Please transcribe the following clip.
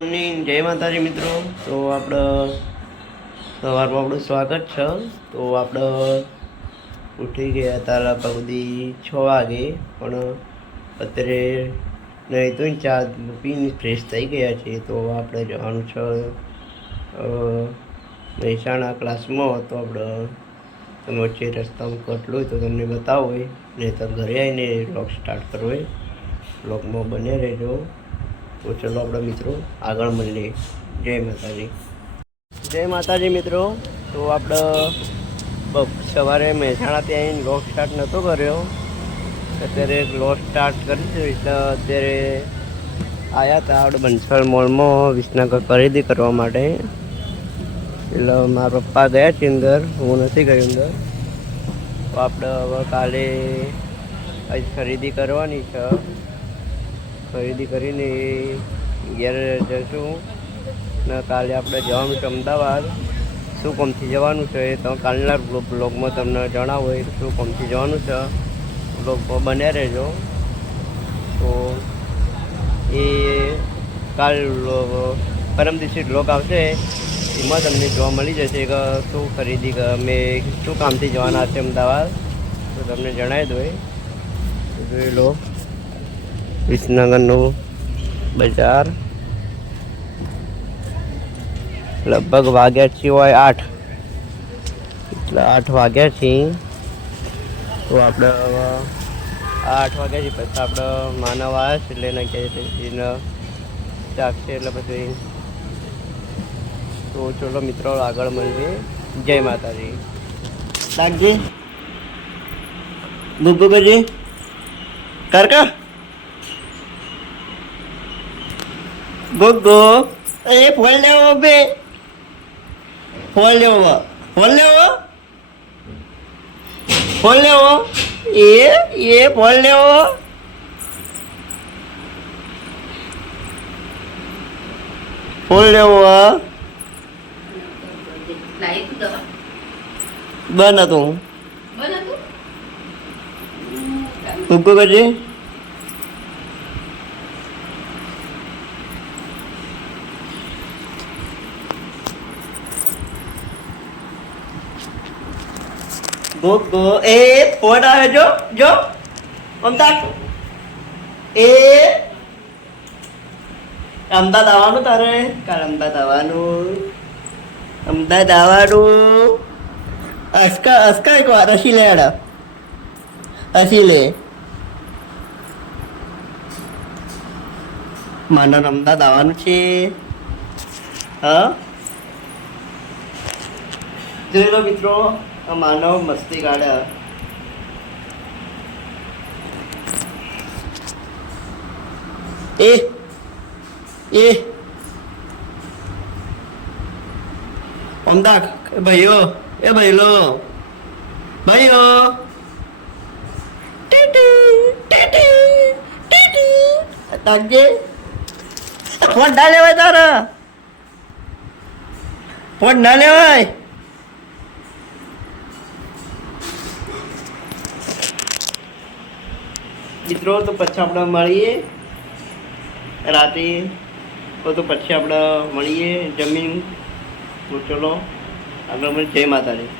જય માતાજી મિત્રો. તો આપણે સવારમાં આપણું સ્વાગત છે. તો આપણે ઉઠી ગયા હતા લગભગ 6 વાગે, પણ અત્યારે નહીં તો ચા પીને ફ્રેશ થઈ ગયા છે. તો આપણે જવાનું છે મહેસાણા ક્લાસમાં. તો આપણે તમે વચ્ચે રસ્તામાં કટલું હોય તો તમને બતાવો હોય, નહીં તો ઘરે આવીને વ્લોગ સ્ટાર્ટ કરવો હોય. વ્લોગમાં બને રહેજો. તો ચલો આપણા મિત્રો આગળ મળીએ. જય માતાજી. જય માતાજી મિત્રો. તો આપણે સવારે મહેસાણાથી આવીને વ્લોગ સ્ટાર્ટ નહોતો કર્યો, અત્યારે વ્લોગ સ્ટાર્ટ કરીશું. એટલે અત્યારે આવ્યા હતા આપણે બંસલ મોલમાં વિસનગર ખરીદી કરવા માટે. એટલે મારા પપ્પા ગયા છે અંદર, હું નથી ગયો અંદર. તો આપણે હવે કાલે ખરીદી કરવાની છે. ખરીદી કરીને ઘેર જઈશું ને કાલે આપણે જવાનું છે અમદાવાદ. શું કામથી જવાનું છે તો કાલના બ્લોગમાં તમને જણાવો શું કામથી જવાનું છે. બ્લોગમાં બન્યા રહેજો. તો એ કાલ પરમ દિવસે બ્લોગ આવશે, એમાં તમને જોવા મળી જશે કે શું ખરીદી અમે શું કામથી જવાના છે અમદાવાદ. તો તમને જણાવી દો. જોઈ લો વિસનગરનું બજાર. લગભગ વાગ્યા છે હોય 8, એટલે 8 વાગ્યા છે. તો આપણે 8 વાગ્યા છે, પછી આપણે માનવ આવ્યા છે એટલે એને કહે એને ચાખશે એટલે પછી. તો ચલો મિત્રો આગળ મળીએ. જય માતાજી. લાગજે ગુગ્ગુ બજી કારકા ગુગ્ગુ એ ફોન લેવો બે, ફોન લેવો, ફોન લેવો, ફોન લેવો, એ ફોન લેવો, ફોન લેવો. બન હતું ગુગ્ગુ બજી. ગુગ્ગુ એ ફોન આવે. જો જો અમદાવાદ એ અમદાવાદ આવવાનું તારે. કાલ અમદાવાદ આવવાનું, અમદાવાદ આવવાનું. અસ્કા અસ્કા એક વાર હસી લે આડા, હસી લે. માનો અમદાવાદ આવવાનું છે. હા જોઈ લો મિત્રો, માનવ મસ્તી કાઢે. એ અમદાવાદ ભાઈઓ, એ ભાઈલો ભાઈઓ તાજે ફોન ના લેવાય, તારા ફોન ના લેવાય. મિત્રો તો પછી આપણે મળીએ રાતે. તો પછી આપણે મળીએ જમીન. તો ચલો આગળ મળીએ. જય માતાજી.